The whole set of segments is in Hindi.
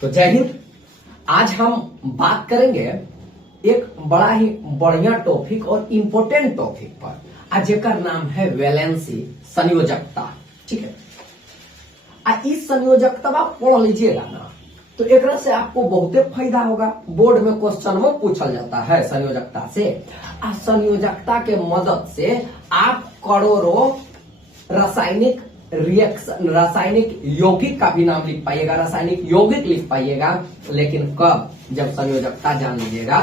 तो जय हिंद। आज हम बात करेंगे एक बड़ा ही बढ़िया टॉपिक और इम्पोर्टेंट टॉपिक पर, आज जेकर नाम है वैलेंसी संयोजकता। ठीक है, इस संयोजकता पढ़ लीजिएगा ना तो एक से आपको बहुते फायदा होगा। बोर्ड में क्वेश्चन में पूछल जाता है संयोजकता से। संयोजकता के मदद से आप करोड़ों रासायनिक रिएक्शन, रासायनिक यौगिक का भी नाम लिख पाइएगा, रासायनिक यौगिक लिख पाइएगा, लेकिन कब? जब संयोजकता जान लीजिएगा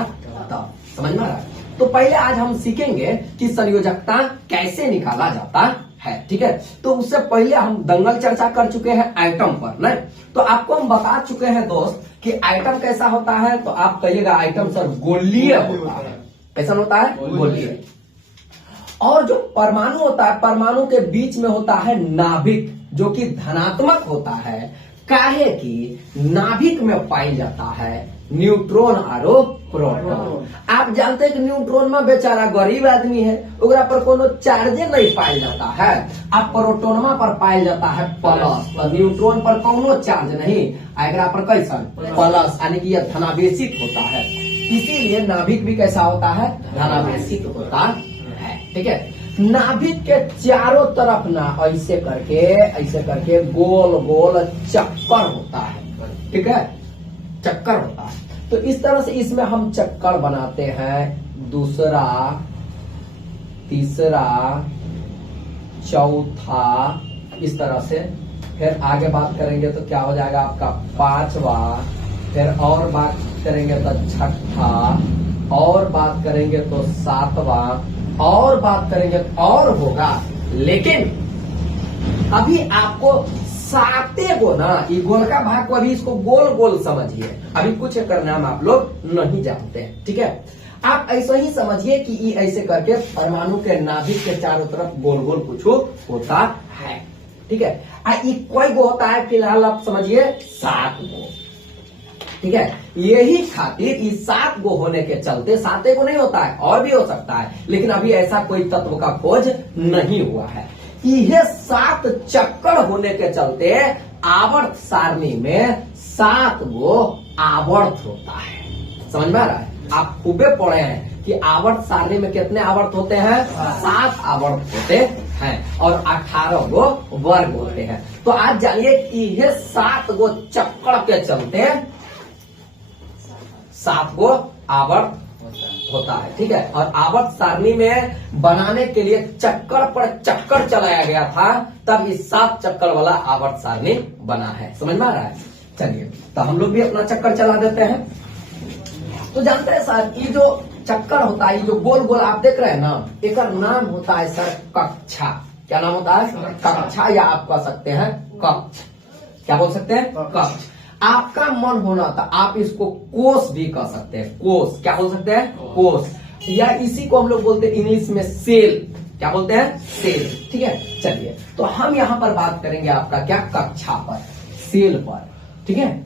तब। समझ में आ रहा है? तो पहले आज हम सीखेंगे कि संयोजकता कैसे निकाला जाता है। ठीक है, तो उससे पहले हम दंगल चर्चा कर चुके हैं आइटम पर, नहीं? तो आपको हम बता चुके हैं दोस्त कि आइटम कैसा होता है। तो आप कहिएगा आइटम सर गोलीय होता है। कैसा होता है? गोलीय। और जो परमाणु होता है, परमाणु के बीच में होता है नाभिक, जो कि धनात्मक होता है। काहे कि नाभिक में पाई जाता है न्यूट्रॉन और प्रोटॉन। आप जानते हैं कि न्यूट्रॉन में बेचारा गरीब आदमी है, ओकरा पर कोनो चार्जे नहीं पाया जाता है। अब प्रोटोनमा पर पाया जाता है प्लस, तो न्यूट्रॉन पर कोनो चार्ज नहीं, एकरा पर कैसन? प्लस, यानी कि यह धनावेशित होता है। इसीलिए नाभिक भी कैसा होता है? धनावेशित होता है। ठीक है, नाभिक के चारों तरफ ना ऐसे करके गोल गोल चक्कर होता है। ठीक है, चक्कर होता है। तो इस तरह से इसमें हम चक्कर बनाते हैं, दूसरा, तीसरा, चौथा, इस तरह से। फिर आगे बात करेंगे तो क्या हो जाएगा आपका? पांचवा। फिर और बात करेंगे तो छठा, और बात करेंगे तो सातवां, और बात करेंगे और होगा। लेकिन अभी आपको साते को ना, ये गोल का भाग को अभी इसको गोल गोल समझिए। अभी कुछ का नाम आप लोग नहीं जानते हैं। ठीक है, आप ऐसा ही समझिए कि ये ऐसे करके परमाणु के नाभिक के चारों तरफ गोल गोल कुछ होता है। ठीक है, ये कोई गो होता है? फिलहाल आप समझिए 7 गो। ठीक है, यही खातिर इस 7 गो होने के चलते, 7 को नहीं होता है, और भी हो सकता है, लेकिन अभी ऐसा कोई तत्व का खोज नहीं हुआ है। यह 7 चक्कर होने के चलते आवर्त सारणी में 7 गो आवर्त होता है। समझ में आ रहा है? आप खूबे पढ़े हैं कि आवर्त सारणी में कितने आवर्त होते हैं? 7 आवर्त होते हैं और 18 गो वर्ग होते हैं। तो आज जानिए कि यह 7 गो चक्कर के चलते 7 गो आवर्त होता है। ठीक है, और आवर्त सारणी में बनाने के लिए चक्कर पर चक्कर चलाया गया था, तब इस 7 चक्कर वाला आवर्त सारणी बना है। समझ में आ रहा है? चलिए, तो हम लोग भी अपना चक्कर चला देते हैं। तो जानते हैं सर, ये जो चक्कर होता है, ये जो गोल गोल आप देख रहे हैं ना, एक नाम होता है सर कक्षा। क्या नाम होता है? कक्षा, या आप कह सकते हैं कक्ष। क्या बोल सकते हैं? कक्ष। आपका मन होना था, आप इसको कोष भी कह सकते हैं। कोष, क्या बोल सकते हैं? कोष, या इसी को हम लोग बोलते हैं इंग्लिश में सेल। क्या बोलते हैं? सेल। ठीक है, चलिए, तो हम यहाँ पर बात करेंगे आपका क्या? कक्षा पर, सेल पर। ठीक है,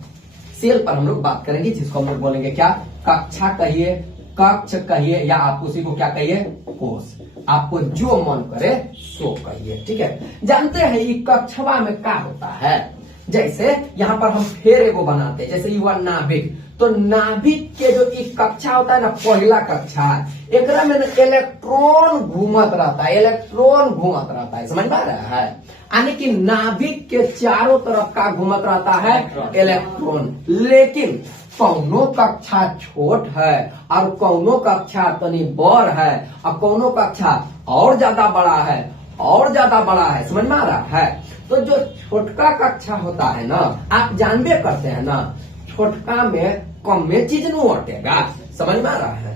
सेल पर हम लोग बात करेंगे, जिसको हम लोग बोलेंगे क्या? कक्षा कहिए, कक्ष कहिए, या आप उसी को क्या कहिए? कोष। आपको जो मन करे सो कहिए। ठीक है, जानते हैं ये कक्षवा में क्या होता है? जैसे यहाँ पर हम फिर एगो बनाते हैं, जैसे ये हुआ नाभिक। तो नाभिक के जो एक कक्षा होता है ना, पहला कक्षा, एकरा में इलेक्ट्रॉन घूमत रहता है, इलेक्ट्रॉन घूमत रहता है। समझ में आ रहा है? यानी कि नाभिक के चारों तरफ का घूमत रहता है इलेक्ट्रॉन। लेकिन कौनो कक्षा छोट है और कौनो कक्षा तनी बड़ है, और कौनो कक्षा और ज्यादा बड़ा है, और ज्यादा बड़ा है। समझ में आ रहा है? तो जो छोटका कक्षा होता है ना, आप जानबे करते हैं ना, छोटका में कम में चीज नहीं अटेगा। समझ में आ रहा है?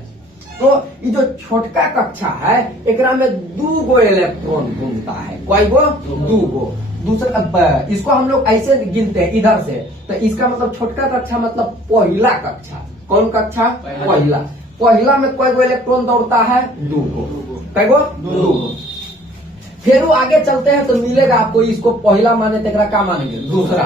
तो ये जो छोटका कक्षा है, एकरा में 2 गो इलेक्ट्रॉन घूमता है। कोई गो? 2 गो। दूसरा, इसको हम लोग ऐसे गिनते हैं इधर से, तो इसका मतलब छोटका कक्षा मतलब पहला कक्षा। कौन कक्षा? पहला। पहला में कोई गो इलेक्ट्रॉन दौड़ता है? 2 गो। कई गो? 2 गो। फिर वो आगे चलते हैं तो मिलेगा आपको, इसको पहला माने तो एकरा क्या मानेंगे? दूसरा।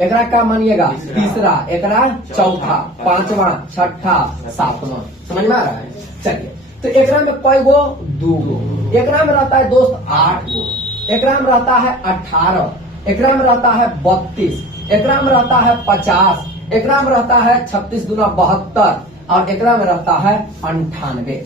एकरा क्या मानिएगा? तीसरा। एकरा चौथा, पांचवा, छठा, सातवां। समझ में आ रहा है? चलिए, तो एकरा में कोई गो? 2 गो। एकरा में रहता है दोस्त 8 गो। एकरा में रहता है 18। एकरा में रहता है 32। एकरा में रहता है 50। एकरा में रहता है 36 दूना 72 और एकरा में रहता है 98।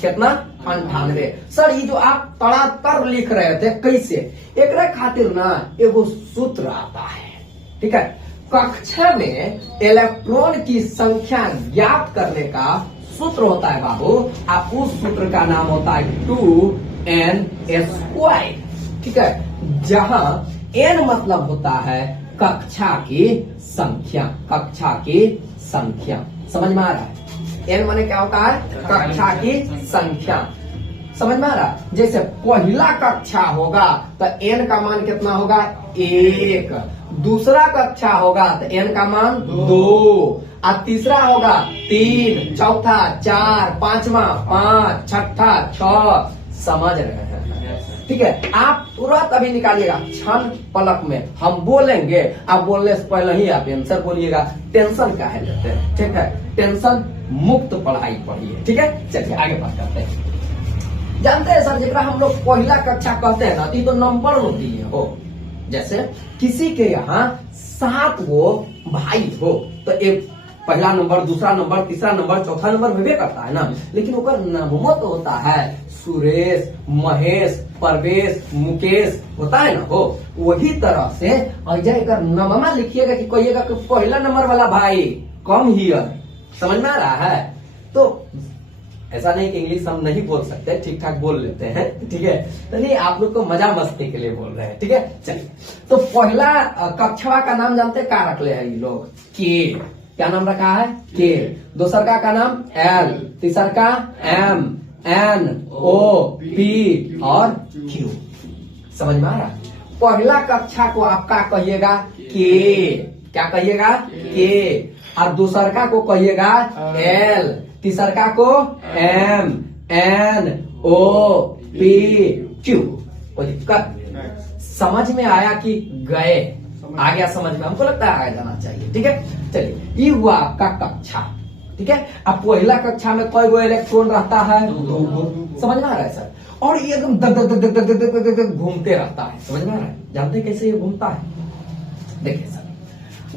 कितना? 98। सर ये जो आप तड़ातर लिख रहे थे कैसे? एकरा खातिर ना एगो सूत्र आता है, ठीक है। कक्षा में इलेक्ट्रॉन की संख्या ज्ञात करने का सूत्र होता है बाबू, आप उस सूत्र का नाम होता है 2n², ठीक है। जहां n मतलब होता है कक्षा की संख्या, कक्षा की संख्या, समझ में आ रहा है? n माने क्या होता है? कक्षा की संख्या, समझ में आ रहा है? जैसे पहला कक्षा होगा तो n का मान कितना होगा? 1, दूसरा कक्षा होगा तो n का मान 2, और तीसरा होगा 3, चौथा 4, पांचवा 5, छठा 6। समझ रहे हैं? ठीक है। आप तुरंत अभी निकालिएगा, क्षण पलक में हम बोलेंगे, आप बोलने से पहले ही आप आंसर बोलिएगा। टेंशन काहे लेते हैं, ठीक है। टेंशन मुक्त पढ़ाई पढ़िए, ठीक है। चलिए आगे बात करते हैं। जानते हैं सर, जितना हम लोग पहला कक्षा कहते हैं ना, तो नंबर होती है हो। जैसे किसी के यहाँ 7 गो भाई हो तो एक पहला नंबर, दूसरा नंबर, तीसरा नंबर, चौथा नंबर भेबे करता है ना, लेकिन ओकर नामो तो होता है सुरेश, महेश, परवेश, मुकेश, होता है ना हो। वही तरह से अजय नामा लिखिएगा कि कहिएगा कि पहला नंबर वाला भाई कम हियर, समझ में आ रहा है? तो ऐसा नहीं कि इंग्लिश हम नहीं बोल सकते, ठीक ठाक बोल लेते हैं, ठीक है। चलिए आप लोग को मजा मस्ती के लिए बोल रहे हैं, ठीक है। चलिए, तो पहला कक्षा का नाम जानते क्या रख ले हैं ये लोग? के। क्या नाम रखा है? के। दूसर का नाम एल, तीसर का एम, एन, ओ, पी और क्यू। समझ में आ रहा है? पहला कक्षा को आप क्या कहिएगा? के। क्या कहिएगा? के। और दूसर का को कहिएगा एल, तीसरका को एम, एन, ओ, पी, क्यू। कोई दिक्कत? समझ में आया कि गए? आ गया समझ में? हमको लगता है आगे जाना चाहिए, ठीक है। चलिए, ये हुआ आपका कक्षा, ठीक है। अब पहला कक्षा में कई गो इलेक्ट्रॉन रहता है? 2 गो। समझ में आ रहा है सर? और ये एकदम दग दग दग दग दग दग दग घूमते रहता है, समझ में आ रहा है? जानते हैं कैसे ये घूमता है? देखिए सर,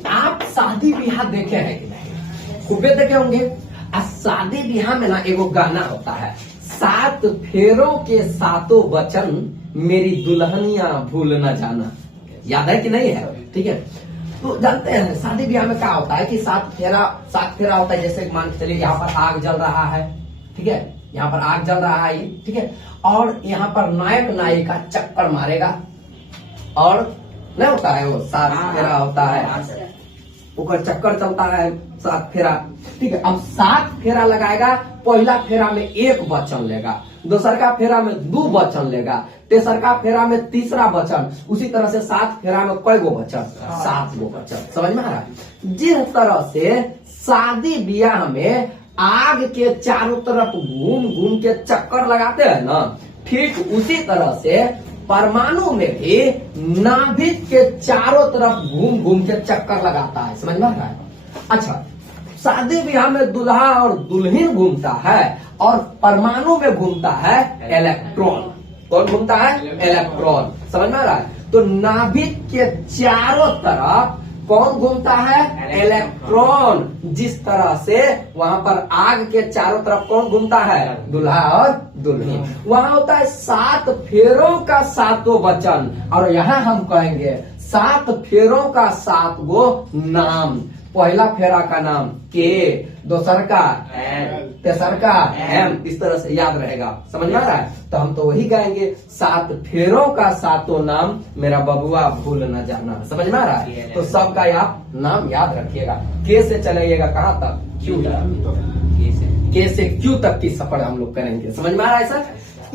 आप शादी ब्याह देखे हैं कि नहीं? खूबे देखे होंगे। शादी ब्याह में ना एगो गाना होता है, 7 फेरों के 7 वचन मेरी दुल्हनिया भूल न जाना। याद है कि नहीं है? ठीक है। तो जानते हैं शादी ब्याह में क्या होता है कि 7 फेरा होता है। जैसे मान के चलिए यहाँ पर आग जल रहा है, ठीक है। यहाँ पर आग जल रहा है, ठीक है। और यहाँ पर नायक नायिका चक्कर मारेगा, और नहीं होता है वो 7 फेरा होता है, ऊपर चक्कर चलता है 7 फेरा, ठीक है। अब 7 फेरा लगाएगा। पहला फेरा में 1 वचन लेगा, दूसर का फेरा में 2 वचन लेगा, तेसर का फेरा में तीसरा वचन, उसी तरह से 7 फेरा में कई गो वचन? 7 गो वचन। समझ में आ रहा है? जिस तरह से शादी ब्याह में आग के चारों तरफ घूम घूम के चक्कर लगाते हैं ना, ठीक उसी तरह से परमाणु में भी नाभिक के चारों तरफ घूम घूम के चक्कर लगाता है। समझ में आ रहा है? अच्छा, शादी ब्याह में दूल्हा और दुल्हन घूमता है, और परमाणु में घूमता है इलेक्ट्रॉन। कौन घूमता है? इलेक्ट्रॉन। समझ में आ रहा है? तो नाभिक के चारों तरफ कौन घूमता है? इलेक्ट्रॉन। जिस तरह से वहां पर आग के चारों तरफ कौन घूमता है? दूल्हा और दुल्हन। वहां होता है 7 फेरों का 7 वचन, और यहाँ हम कहेंगे 7 फेरों का 7 गो नाम। पहला फेरा का नाम के, दूसर का एल, तेसर का एम, इस तरह से याद रहेगा। समझ में आ रहा है? तो हम तो वही गाएंगे, 7 फेरों का 7 नाम मेरा बबुआ भूल न जाना। समझ में आ रहा है? तो सबका आप नाम याद रखिएगा। के से चलेगा कहाँ तक? क्यू तक। के से क्यू तक की सफर हम लोग करेंगे। समझ में आ रहा है सर?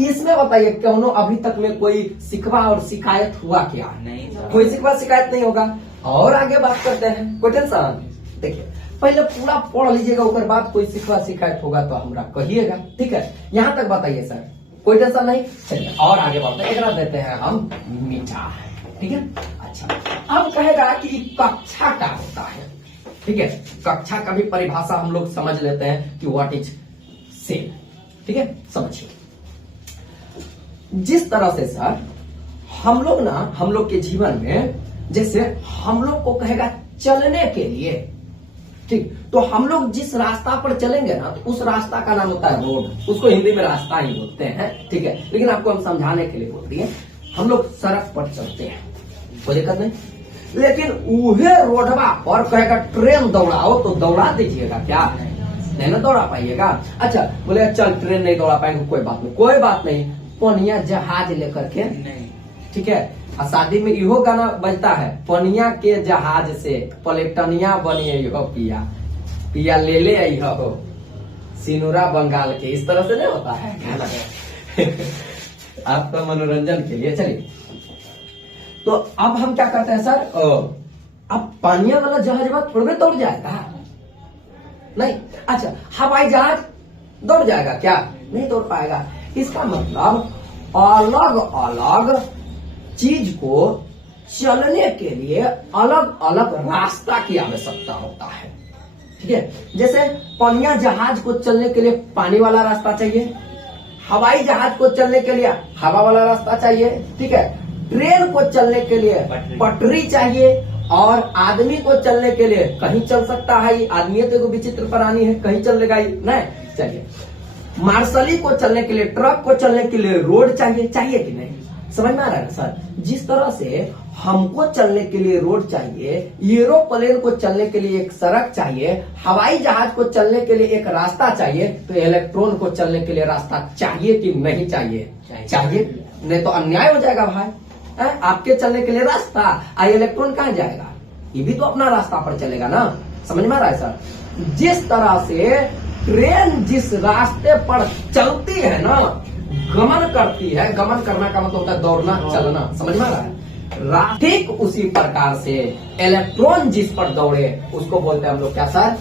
इसमें बताइए क्यों अभी तक में कोई शिकवा और शिकायत हुआ क्या? नहीं, कोई शिकवा शिकायत नहीं होगा। और आगे बात करते हैं, कोई टेंशन? देखिए, पहले पूरा पढ़ लीजिएगा, उसके बाद कोई शिकवा शिकायत होगा तो हमरा कहिएगा, ठीक है। यहाँ तक बताइए सर, कोई टेंशन नहीं। चलिए और आगे बढ़ते हैं। एक देते हैं हम मीठा, ठीक है। अच्छा, अब कहेगा कि कक्षा का होता है, ठीक है। कक्षा का भी परिभाषा हम लोग समझ लेते हैं कि व्हाट इज सेल, ठीक है। समझिए, जिस तरह से सर हम लोग के जीवन में, जैसे हम लोग को कहेगा चलने के लिए ठीक। तो हम लोग जिस रास्ता पर चलेंगे ना, तो उस रास्ता का नाम होता है रोड, उसको हिंदी में रास्ता ही बोलते हैं, ठीक है। लेकिन आपको हम समझाने के लिए बोल दिए, हम लोग सड़क पर चलते हैं, कोई दिक्कत नहीं। लेकिन उहे रोडवा पर कहेगा ट्रेन दौड़ाओ, तो दौड़ा दीजिएगा क्या? नहीं ना दौड़ा पाइएगा। अच्छा, बोले चल ट्रेन नहीं दौड़ा पाएंगे, कोई बात नहीं, कोई बात नहीं, पनिया जहाज लेकर के नहीं, ठीक है। और शादी में इहो गाना बजता है, पनिया के जहाज से पलेटनिया बनिए हो पिया, पिया ले ले आई हो सिनुरा बंगाल के, इस तरह से नहीं होता है गाना। आपका मनोरंजन के लिए। चलिए, तो अब हम क्या करते हैं सर, अब पानिया वाला जहाज थोड़ी दौड़ जाएगा, नहीं। अच्छा, हवाई जहाज दौड़ जाएगा क्या? नहीं दौड़ पाएगा। इसका मतलब अलग अलग चीज को चलने के लिए अलग अलग रास्ता की आवश्यकता होता है, ठीक है। जैसे पनिया जहाज को चलने के लिए पानी वाला रास्ता चाहिए, हवाई जहाज को चलने के लिए हवा वाला रास्ता चाहिए, ठीक है। ट्रेन को चलने के लिए पटरी चाहिए, और आदमी को चलने के लिए कहीं चल सकता है, आदमी तो विचित्र प्राणी है, कहीं चलेगा ही नहीं। चलिए, मार्शली को चलने के लिए, ट्रक को चलने के लिए रोड चाहिए, चाहिए कि नहीं? समझ में आ रहा है सर? जिस तरह से हमको चलने के लिए रोड चाहिए, एरोप्लेन को चलने के लिए एक सड़क चाहिए, हवाई जहाज को चलने के लिए एक रास्ता चाहिए, तो इलेक्ट्रॉन को चलने के लिए रास्ता चाहिए कि नहीं चाहिए? चाहिए, नहीं तो अन्याय हो जाएगा भाई। आपके चलने के लिए रास्ता, इलेक्ट्रॉन कहाँ जाएगा? ये भी तो अपना रास्ता पर चलेगा ना। समझ में आ रहा है सर? जिस तरह से ट्रेन जिस रास्ते पर चलती है ना, गमन करती है, गमन करना का मतलब होता है दौड़ना, चलना, समझ में आ रहा है? ठीक उसी प्रकार से इलेक्ट्रॉन जिस पर दौड़े उसको बोलते हैं हम लोग क्या सर?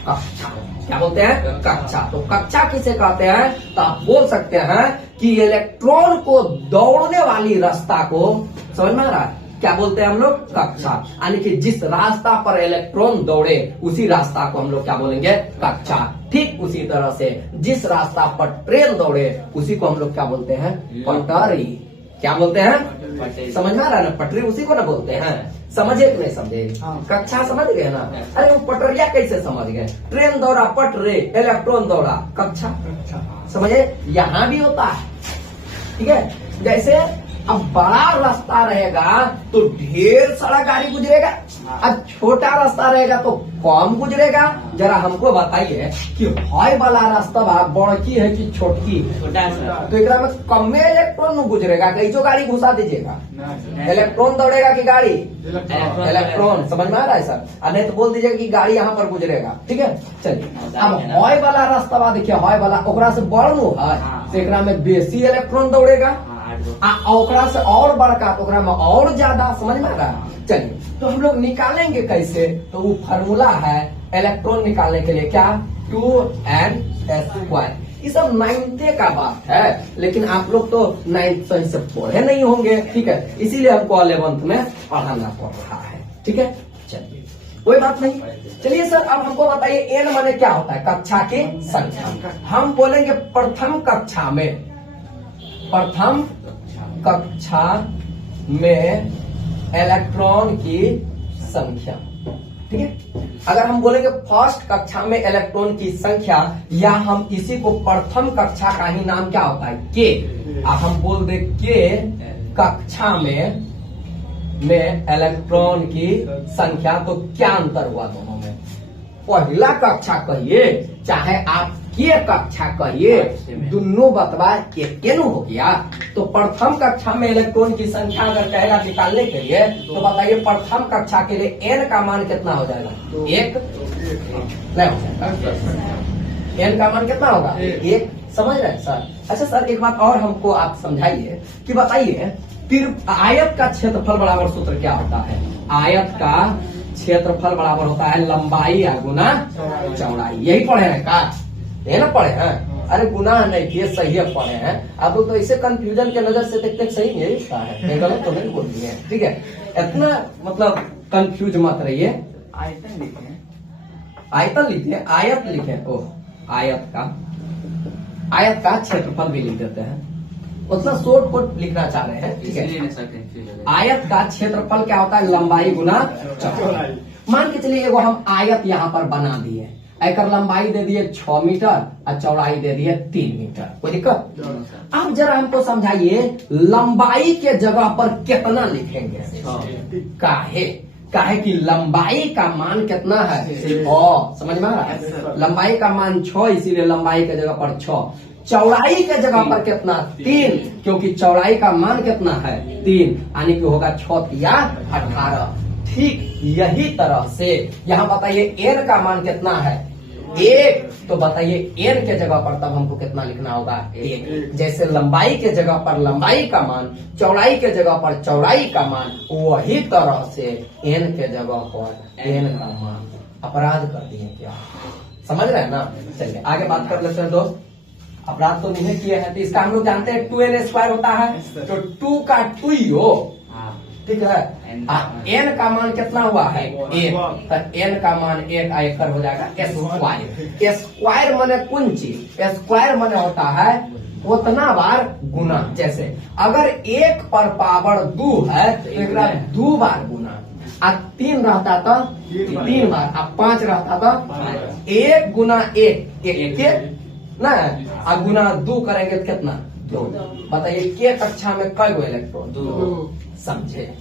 कक्षा। क्या बोलते हैं? कक्षा। तो कक्षा किसे कहते हैं? तो आप बोल सकते हैं कि इलेक्ट्रॉन को दौड़ने वाली रास्ता को, समझ में आ रहा है, क्या बोलते हैं हम लोग? कक्षा। यानी कि जिस रास्ता पर इलेक्ट्रॉन दौड़े उसी रास्ता को हम लोग क्या बोलेंगे? कक्षा। ठीक उसी तरह से जिस रास्ता पर ट्रेन दौड़े उसी को हम लोग क्या बोलते हैं? पटरी। क्या बोलते हैं? समझ में आ रहा है ना? पटरी उसी को ना बोलते हैं। समझे कि नहीं समझे? कक्षा समझ गए ना? अरे वो पटरिया कैसे समझ गए? ट्रेन दौड़ा पटरी, इलेक्ट्रॉन दौड़ा कक्षा, समझे? यहाँ भी होता है, ठीक है। जैसे अब बड़ा रास्ता रहेगा तो ढेर सारा गाड़ी गुजरेगा, अब छोटा रास्ता रहेगा तो कम गुजरेगा। जरा हमको बताइए कि हाई वाला रास्ता बड़की है कि छोटकी? तो एक में कम में इलेक्ट्रॉन गुजरेगा, कई जो गाड़ी घुसा दीजिएगा, इलेक्ट्रॉन दौड़ेगा कि गाड़ी? इलेक्ट्रॉन। समझ में आ रहा है सर? नहीं तो बोल दीजिएगा कि गाड़ी यहाँ पर गुजरेगा, ठीक है। चलिए, अब हाई वाला रास्ता देखिए, हाई वाला ओकरा से बड़नू है, तो एकरा में बेसी इलेक्ट्रॉन दौड़ेगा, ओकरा से और बड़का तो ओकरा में और ज्यादा। समझ में आ रहा है? चलिए, तो हम लोग निकालेंगे कैसे? तो वो फार्मूला है इलेक्ट्रॉन निकालने के लिए, क्या? 2n²। ये सब 9th का बात है, लेकिन आप लोग तो 9th से पढ़े नहीं होंगे, ठीक है। इसीलिए हमको 11th में पढ़ाना पड़ रहा है, ठीक है। चलिए, कोई बात नहीं। चलिए सर, अब हमको बताइए n माने क्या होता है? कक्षा की संख्या। हम बोलेंगे प्रथम कक्षा में, प्रथम कक्षा में इलेक्ट्रॉन की संख्या, ठीक है। अगर हम बोलेंगे फर्स्ट कक्षा में इलेक्ट्रॉन की संख्या, या हम इसी को प्रथम कक्षा का ही नाम क्या होता है? के। अब हम बोल दे के कक्षा में इलेक्ट्रॉन की संख्या, तो क्या अंतर हुआ दोनों में? पहला कक्षा कहिए चाहे आप के कक्षा कहिए, दोनों बतवा एक हो गया। तो प्रथम कक्षा में इलेक्ट्रॉन की संख्या अगर कहेगा निकालने के लिए, तो बताइए प्रथम कक्षा के लिए n का मान कितना हो जाएगा? 1 नहीं हो जाएगा। n का मान कितना होगा? 1। समझ रहे हैं सर? अच्छा सर, एक बात और हमको आप समझाइए कि बताइए फिर आयत का क्षेत्रफल बराबर सूत्र क्या होता है? आयत का क्षेत्रफल बराबर होता है लंबाई गुना चौड़ाई। यही पढ़े हैं का? ये ना पढ़े हैं? अरे गुनाह नहीं किए, सही है पढ़े हैं आप लोग। तो इसे कंफ्यूजन के नजर से देखते सही यही लिखा है, गलत तो नहीं बोल दिए, ठीक है। इतना मतलब कंफ्यूज मत रहिए। आयतन लिखे, आयतन लिखे, आयत लिखे। ओह, आयत का क्षेत्रफल भी लिख देते हैं, उतना शॉर्ट कोट लिखना चाह रहे हैं, ठीक है। आयत का क्षेत्रफल क्या होता है? लंबाई गुना चौड़ाई। मान के चलिए एगो हम आयत यहाँ पर बना दिए, एक लंबाई दे दिए 6 मीटर और चौड़ाई दे दिए 3 मीटर, कोई दिक्कत? अब जरा हमको समझाइए लंबाई के जगह पर कितना लिखेंगे? काहे कि लंबाई का मान कितना है? 6, समझ में आ रहा है? लंबाई का मान 6, इसीलिए लंबाई के जगह पर 6। चौड़ाई के जगह पर कितना? 3, क्योंकि चौड़ाई का मान कितना है? 3, यानी कि होगा 6 या 18। ठीक यही तरह से यहाँ बताइए n का मान कितना है? 1, तो बताइए n के जगह पर तब हमको कितना लिखना होगा? 1। जैसे लंबाई के जगह पर लंबाई का मान, चौड़ाई के जगह पर चौड़ाई का मान, वही तरह से n के जगह पर n का मान। अपराध कर दिए क्या? समझ रहे हैं ना? चलिए आगे बात कर लेते हैं दोस्त। अपराध तो नहीं किए हैं, तो इसका हम लोग जानते हैं 2n² होता है, तो 2 का 2 हो, ठीक है। n का मान कितना हुआ है? 1, तो n का मान 1 आकर हो जाएगा स्क्वायर। स्क्वायर माने कौन चीज? स्क्वायर माने होता है उतना बार गुना। जैसे अगर 1 पर पावर 2 है तो एक 2 बार गुना, अब 3 रहता तो 3 बार, अब 5 रहता तो 1 गुना 1 1 के ना, अब गुना 2 करेंगे तो कितना? 2। बताइए के कक्षा में कई गो इलेक्ट्रॉन? 2। समझे?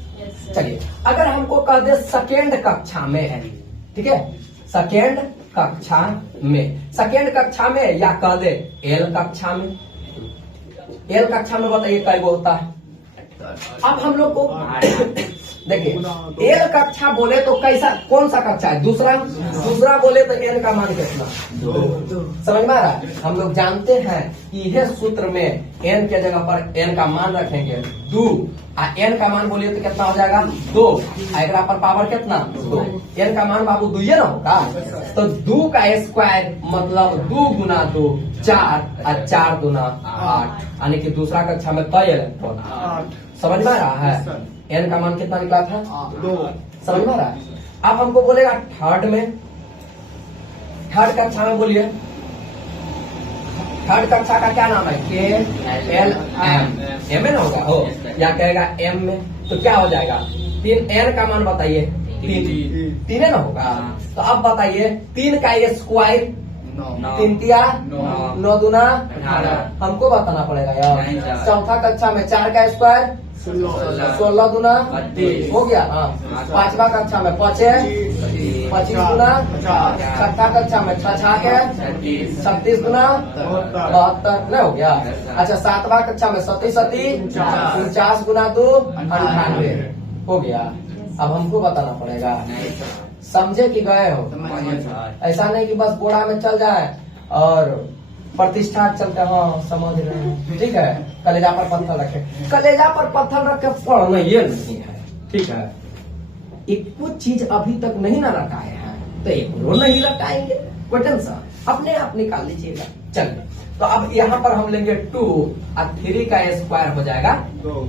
चलिए अगर हमको कह दे सेकेंड कक्षा में है, ठीक है, सेकेंड कक्षा में, सेकेंड कक्षा में, या कह दे एल कक्षा में। एल कक्षा में बताइए कई गो होता है? अब हम लोग को देखिए एल कक्षा बोले तो कैसा, कौन सा कक्षा है? दूसरा बोले तो एन का मान कितना? 2। समझ में आ रहा है? हम लोग जानते हैं कि यह सूत्र में एन के जगह पर एन का मान रखेंगे 2, और एन का मान बोलिए तो कितना हो जाएगा? 2। अगर पर पावर कितना? 2। एन का मान बाबू 2 ही ना होगा, तो 2 का स्क्वायर मतलब 2 गुना 2 4, और 4 गुना 8, यानी कि दूसरा कक्षा में कई इलेक्ट्रॉन? 8। समझ में आ रहा है? एन का मान कितना निकला था? 2। समझ में आ रहा है? अब हमको बोलेगा थर्ड में, थर्ड कक्षा में बोलिए, थर्ड कक्षा का क्या नाम है? के एल एम में ना होगा हो, या कहेगा एम में, तो क्या हो जाएगा? 3। एन का मान बताइए? 3 ना होगा, तो अब बताइए 3 का स्क्वायर? 3 तिया 9 दूना 18। हमको बताना पड़ेगा यार। चौथा कक्षा में 4 का स्क्वायर 16 दूना 30 हो गया। हाँ, 5वां कक्षा में 25 गुना, छठा कक्षा में 6 के 36 गुना 72 नहीं हो गया। अच्छा 7वां कक्षा में 37 49 गुना 2 98 हो गया। अब हमको बताना पड़ेगा। समझे कि गए हो? ऐसा नहीं कि बस बोरा में चल जाए और प्रतिष्ठा चलते। हाँ समझ रहे हैं, ठीक है। कलेजा पर पत्थर रखे, कलेजा पर पत्थर रख के पढ़ना ये नहीं है, ठीक है। एक कुछ चीज अभी तक नहीं ना रटाए हैं तो एक रो नहीं रटाएंगे, कोई टेंशन, अपने आप निकाल लीजिएगा। चलिए तो अब यहाँ पर हम लेंगे 2 और 3 का स्क्वायर हो जाएगा 2।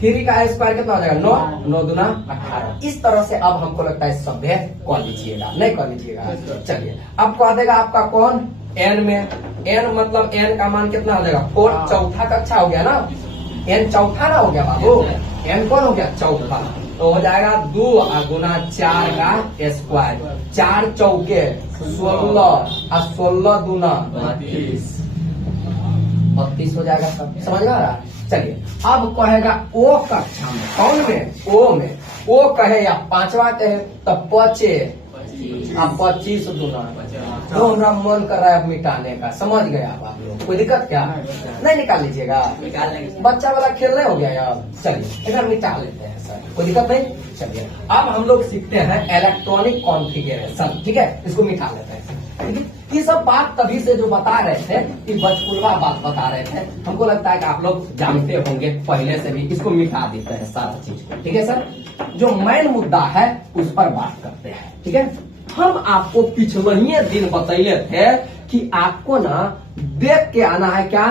3 का स्क्वायर कितना हो जाएगा? 9 9 दूना 18। इस तरह से अब हमको लगता है सब कह लीजिएगा, नहीं कह लीजिएगा। चलिए अब कह देगा आपका कौन? एन में। एन मतलब एन का मान कितना हो जाएगा? 4। चौथा कक्षा हो गया ना, एन चौथा ना हो गया बाबू। एन कौन हो गया? चौथा। तो हो जाएगा 2 गुना 4 का स्क्वायर, 4 चौके 16 और 16 दूना 32 हो जाएगा। सब समझ में आ रहा है? चलिए अब कहेगा ओ कक्षा में, कौन में? ओ में। ओ कहे या 5वां कहे तो 25 दूना, तो हमारा मन कर रहा है मिटाने का। समझ गए आप लोग? कोई दिक्कत क्या? नहीं निकाल लीजिएगा, बच्चा वाला खेल रहे हो गया यार। चलिए इधर मिटा लेते हैं सर, कोई दिक्कत नहीं। चलिए अब हम लोग सीखते हैं इलेक्ट्रॉनिक कॉन्फ़िगरेशन, ठीक है। इसको मिटा लेते हैं। ये सब बात तभी से जो बता रहे थे कि बचकुलवा बात बता रहे थे, हमको लगता है कि आप लोग जानते होंगे पहले से भी। इसको मिटा देते हैं सारी चीज को, ठीक है सर। जो मेन मुद्दा है उस पर बात करते हैं, ठीक है। हम आपको पिछले ही दिन बताइए थे कि आपको ना देख के आना है क्या?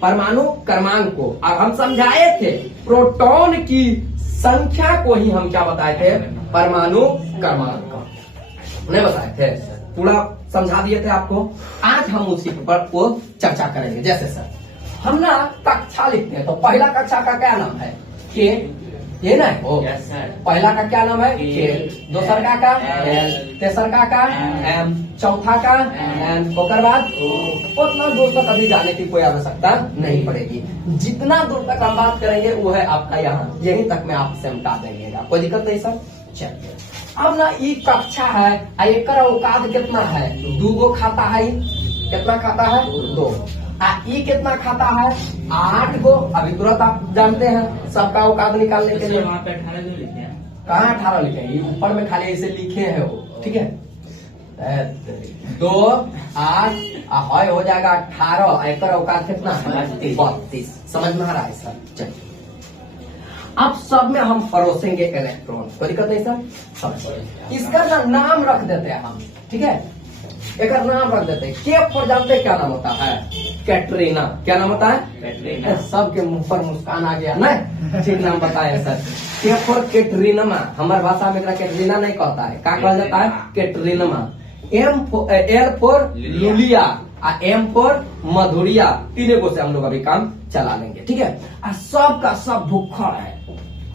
परमाणु क्रमांक को। और हम समझाए थे प्रोटॉन की संख्या को ही हम क्या बताए थे? परमाणु क्रमांक नहीं बताए थे, पूरा समझा दिए थे आपको। आज हम उसी पर को चर्चा करेंगे। जैसे सर हम ना कक्षा लिखते हैं तो पहला कक्षा का क्या नाम है? के। ये ना है वो। Yes sir. पहला का क्या नाम है के, दूसर का एल, तेसर का एम, चौथा का एन, ओकर बाद उतना दूर तक अभी जाने की कोई आवश्यकता नहीं पड़ेगी। जितना दूर तक हम बात करेंगे वो है आपका यहाँ, यहीं तक में आप सिमटा देंगे, कोई दिक्कत नहीं सर। चलिए अब ना ये कक्षा है, एक औकात कितना है, 2 गो खाता है, कितना खाता है 2, ई कितना खाता है 8 गो। अभी तुरंत आप जानते हैं सबका औकात निकालने के लिए। वहाँ पे 18 क्यों लिखे हैं? कहाँ 18 लिखे हैं, ये ऊपर में खाली ऐसे लिखे हैं वो, ठीक है। 2 8 है हो जाएगा 18, एक औकात कितना है 32। समझ में आ रहा है सर। चलिए अब सब में हम परोसेंगे इलेक्ट्रॉन, कोई दिक्कत नहीं सर। समझ इसका ना नाम रख देते हैं हम, ठीक है, एक नाम रख देते हैं। के पर जानते हैं क्या नाम होता है, कैटरीना। क्या नाम होता है कैटरीना। सबके मुंह पर मुस्कान आ गया ना, ठीक नाम बताया सर। के पर कैटरीनमा, हमारे भाषा में कैटरीना नहीं कहता है, क्या कहा जाता है कैटरीनमा। एल फॉर लुलिया, एम फॉर मधुरिया, तीनों को से हम लोग अभी काम चला लेंगे, ठीक है। सब का सब भूखड़ है,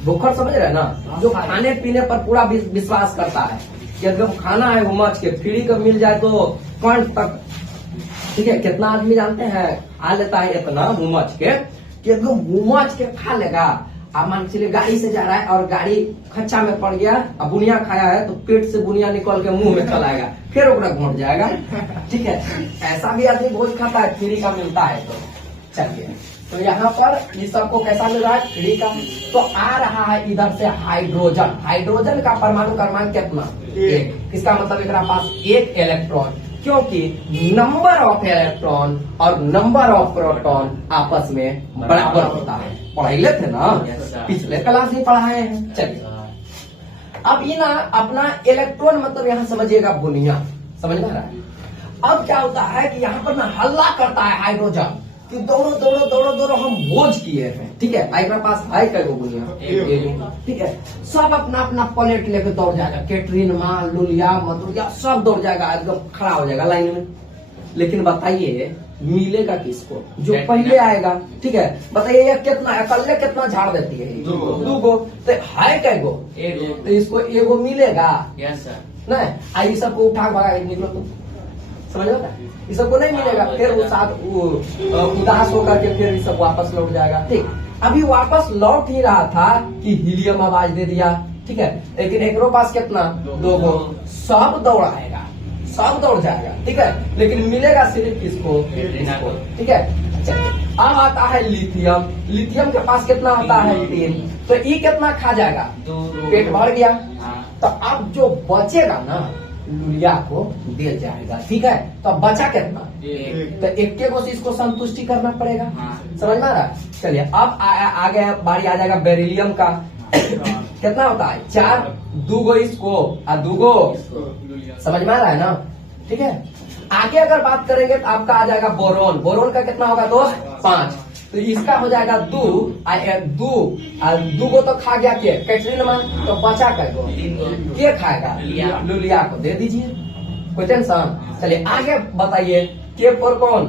भूखड़ समझ रहे हैं ना, जो खाने पीने पर पूरा विश्वास करता है कि एकदम खाना है वो मच के फ्री का मिल जाए तो कंठ तक, ठीक है। कितना आदमी जानते हैं खा लेता है इतना मुमच के कि एकदम मुमच के खा लेगा। अब मान चलिए गाड़ी से जा रहा है और गाड़ी खच्चा में पड़ गया, अब बुनिया खाया है तो पेट से बुनिया निकल के मुंह में चलाएगा, फिर ओकरा घुट जाएगा, ठीक है। ऐसा भी आदमी भोज खाता है, फ्री का मिलता है तो। चलिए तो यहाँ पर ये सबको कैसा मिल रहा है फ्री का। तो आ रहा है इधर से हाइड्रोजन, हाइड्रोजन का परमाणु क्रमांक कितना 1। इसका मतलब एक पास 1 इलेक्ट्रॉन, क्योंकि नंबर ऑफ इलेक्ट्रॉन और नंबर ऑफ प्रोटॉन आपस में बराबर होता है। पढ़ाई थे ना, पिछले क्लास में पढ़ाए हैं। चलिए अब ये ना अपना इलेक्ट्रॉन मतलब यहाँ समझिएगा बुनिया, समझ में आ रहा है। अब क्या होता है कि यहाँ पर ना हल्ला करता है हाइड्रोजन कि दौड़ो दौड़ो दौड़ो दौड़ो, हम बोझ किए हैं, ठीक है। मेरे पास है कई गो बुनिया, ठीक है। सब अपना अपना प्लेट लेके दौड़ जाएगा, कैटरीन माँ लुलिया मधुरिया सब दौड़ जाएगा, एकदम खड़ा हो जाएगा लाइन में। लेकिन बताइए मिलेगा किसको, जो पहले आएगा, ठीक है। बताइए ये कितना अकल्ले कितना झाड़ देती है, 2 गो, तो है कई गो, तो इसको एगो मिलेगा। Yes sir. नहीं आई सबको उठा भगा निकलो तुम, समझ लो, ये सबको नहीं मिलेगा। फिर वो साथ उदास होकर के फिर ये सब वापस लौट जाएगा, ठीक। अभी वापस लौट ही रहा था कि हीलियम आवाज दे दिया, ठीक है। लेकिन एक पास कितना 2 गो, सब दौड़ाएगा, सब दौड़ जाएगा, ठीक है। लेकिन मिलेगा सिर्फ किसको, ठीक है। अब आता है लिथियम, लिथियम के पास कितना होता है 3, तो ये कितना खा जाएगा, पेट भर गया। तो अब जो बचेगा ना लुलिया को दे जाएगा, ठीक है। तो अब बचा कितना, तो एक के को इसको संतुष्टि करना पड़ेगा, समझ में आ रहा है। चलिए अब आगे बारी आ जाएगा बेरिलियम का। कितना होता है 4, 2 गो इसको और 2 गो, समझ में आ रहा है ना, ठीक है। आगे अगर बात करेंगे तो आपका आ जाएगा बोरोन, बोरोन का कितना होगा दोस्त 5, तो इसका हो जाएगा 2 गो तो खा गया के कैटरीन मान, तो बचा कर गो के खाएगा लुलिया को दे दीजिए, कोई टेंशन। चलिए आगे बताइए के फोर कौन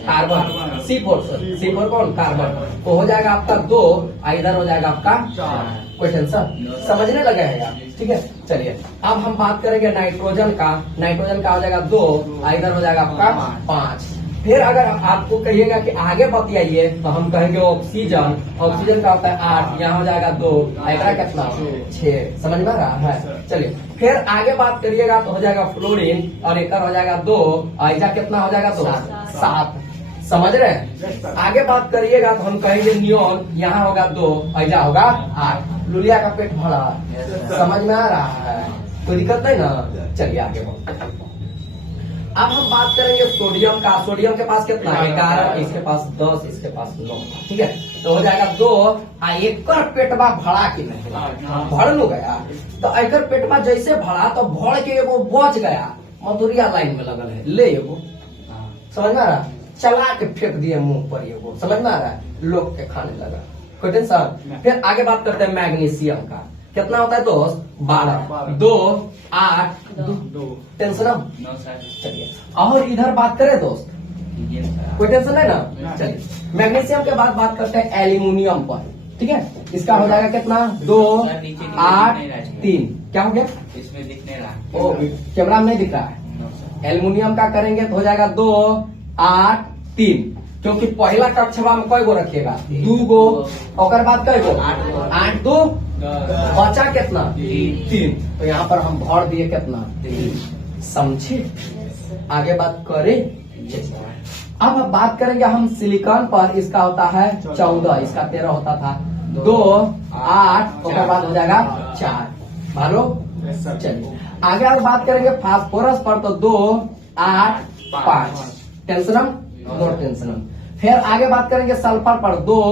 कार्बन, सी फोर कौन कार्बन, तो हो जाएगा आपका 2 इधर हो जाएगा आपका 4, कोई टेंशन समझने लगे हैं, ठीक है। चलिए अब हम बात करेंगे नाइट्रोजन का, नाइट्रोजन का हो जाएगा 2 इधर हो जाएगा आपका 5। फिर अगर आपको कहिएगा कि आगे बतियाइए तो हम कहेंगे ऑक्सीजन, ऑक्सीजन का होता है 8, यहाँ हो जाएगा 2 कितना 6, समझ में आ रहा है। चलिए फिर आगे बात करिएगा तो हो जाएगा फ्लोरीन और एक हो जाएगा 2, ऐसा कितना हो जाएगा 7, समझ रहे हैं। आगे बात करिएगा तो हम कहेंगे नियोन, यहाँ होगा 2 ऐसा होगा 8, लुलिया का पेट भरा, समझ में आ रहा है, कोई दिक्कत नहीं ना। चलिए आगे अब हम बात करेंगे सोडियम का, सोडियम के पास कितना 11, इसके पास 10, इसके पास 9, ठीक है। तो हो जाएगा 2 एक पेटवा भरा के नहीं भर लो गया, तो एक पेटवा जैसे भरा तो भर के एगो बच गया, मधुरिया लाइन में लगल है, ले एगो, समझ में आ रहा, चला के फेंक दिए मुंह पर एगो, समझ में आ रहा है, लोग के खाने लगा, कोई टेंशन। फिर आगे बात करते हैं मैग्नीशियम का, कितना होता है दोस्त 12, 2 8 2, टेंशन। चलिए और इधर बात करें दोस्त, कोई टेंशन है ना। चलिए मैग्नीशियम के बाद बात करते हैं एल्यूमिनियम पर, ठीक है। इसका हो जाएगा कितना 2 8 3। क्या हो गया इसमें दिख नहीं रहा। ओ कैमरा में नहीं दिख रहा है। एल्युमिनियम का करेंगे तो हो जाएगा 2 8 3, क्योंकि पहला कक्षवा में कई गो रखिएगा 2 गो, और बाद कई गो 8 2 बचा कितना 3, तो यहाँ पर हम भर दिए कितना 3। समझे, आगे बात करें। अब बात करेंगे हम सिलिकॉन पर। इसका होता है 14, इसका 13 होता था 2 8, और बाद हो जाएगा 4। मानो चलिए आगे आप बात करेंगे फास्फोरस पर, तो 2 8 5। टेंशनम नो टेंशनम। फिर आगे बात करेंगे सल्फर पर 2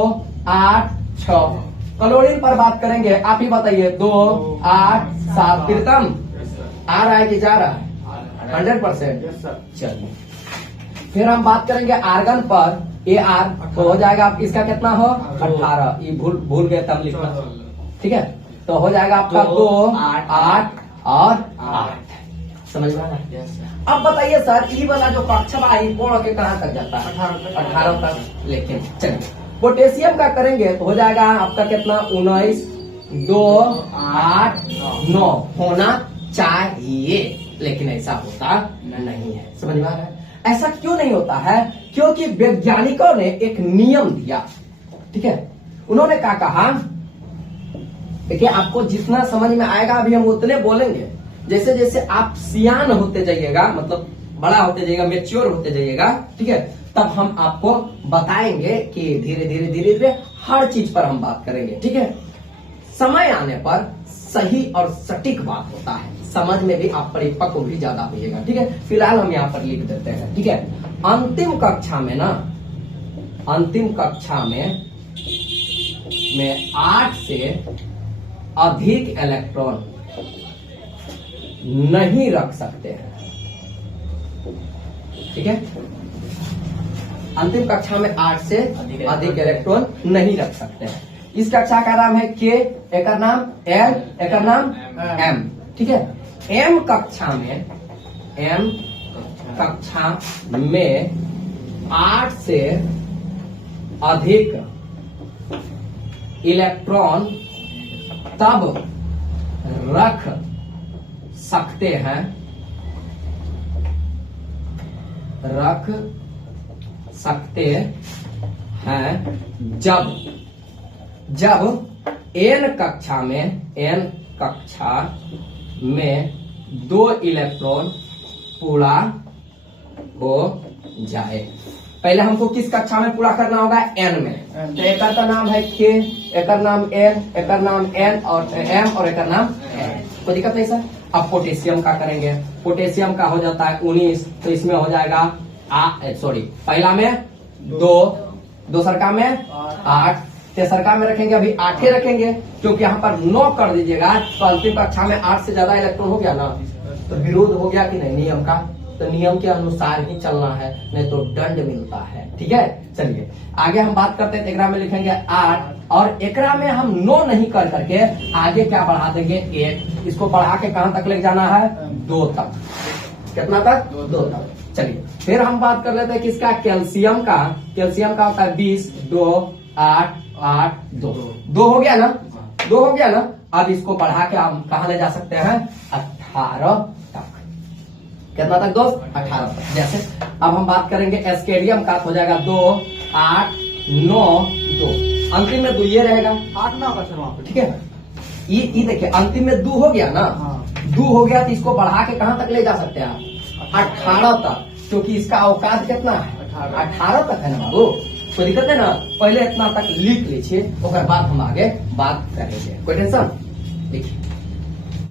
8 6। क्लोरीन पर बात करेंगे, आप ही बताइए 2 8 7। प्रीतम आ रहा है कि जा रहा है 100%। चलिए फिर हम बात करेंगे आर्गन पर, AR, तो हो जाएगा आप इसका कितना हो 18। ये भूल गए तब लिखना, ठीक है। तो हो जाएगा आपका 2 8 और 8। समझ में आ रहा है। अब बताइए सर, ये वाला जो कक्षवा है कोण के कहाँ तक जाता है 18 तक। लेकिन चलिए पोटेशियम का करेंगे तो हो जाएगा आपका कितना 19 2 8 9 होना चाहिए, लेकिन ऐसा होता नहीं है। समझ में आ रहा है। ऐसा क्यों नहीं होता है, क्योंकि वैज्ञानिकों ने एक नियम दिया, ठीक है। उन्होंने क्या कहा, देखिए आपको जितना समझ में आएगा अभी हम उतने बोलेंगे। जैसे जैसे आप सियान होते जाइएगा, मतलब बड़ा होते जाइएगा, मेच्योर होते जाइएगा, ठीक है, तब हम आपको बताएंगे कि धीरे धीरे धीरे धीरे हर चीज पर हम बात करेंगे, ठीक है। समय आने पर सही और सटीक बात होता है, समझ में भी आप परिपक्व भी ज्यादा होइएगा, ठीक है। फिलहाल हम यहाँ पर लिख देते हैं, ठीक है। अंतिम कक्षा में ना, अंतिम कक्षा में 8 से अधिक इलेक्ट्रॉन नहीं रख सकते हैं, ठीक है। अंतिम कक्षा में 8 से अधिक इलेक्ट्रॉन नहीं रख सकते हैं। इस कक्षा का नाम है K, एक नाम L, एक नाम M, ठीक है। M कक्षा में 8 से अधिक इलेक्ट्रॉन तब रख सकते हैं, जब N कक्षा में 2 इलेक्ट्रॉन पूरा हो जाए। पहले हमको किस कक्षा में पूरा करना होगा N में, तो एक का नाम है K, एक नाम L, एक नाम N और M, और एक नाम N। कोई दिक्कत नहीं सर। अब पोटेशियम का करेंगे, पोटेशियम का हो जाता है 19, तो इसमें हो जाएगा पहला में 2, दूसरका में 8, तेसरका में रखेंगे अभी 8 रखेंगे, क्योंकि यहाँ पर 9 कर दीजिएगा तो अंतिम कक्षा में 8 से ज्यादा इलेक्ट्रॉन हो गया ना, तो विरोध हो गया कि नहीं नियम का, तो नियम के अनुसार ही चलना है, नहीं तो दंड मिलता है, ठीक है। चलिए आगे हम बात करते हैं। एकरा में लिखेंगे 8, और एकरा में हम 9 नहीं कर करके आगे क्या बढ़ा देंगे 1। इसको बढ़ा के कहां तक लेके जाना है 2 तक। कितना तक 2 तक। चलिए फिर हम बात कर लेते हैं किसका, कैल्शियम का। कैल्शियम का होता है 20 2 8 8 2 हो गया ना, 2 हो गया ना। अब इसको बढ़ा के हम कहा ले जा सकते हैं 18 तक। कितना तक दोस्त 18 तक। जैसे अब हम बात करेंगे एस्केरियम का, हो जाएगा 2 8 9 2, अंतिम में 2 ये रहेगा 8 9 का वहां, ठीक है। ये देखिए अंतिम में 2 हो गया ना, 2 हो गया तो इसको बढ़ा के कहां तक ले जा सकते हैं आप 18 तक, क्योंकि इसका अवकाश कितना है 18 तक है ना बाबू। कोई दिक्कत है ना, पहले इतना तक लिख लीजिए, उसके बाद हम आगे बात करेंगे। कोई टेंशन देखिए।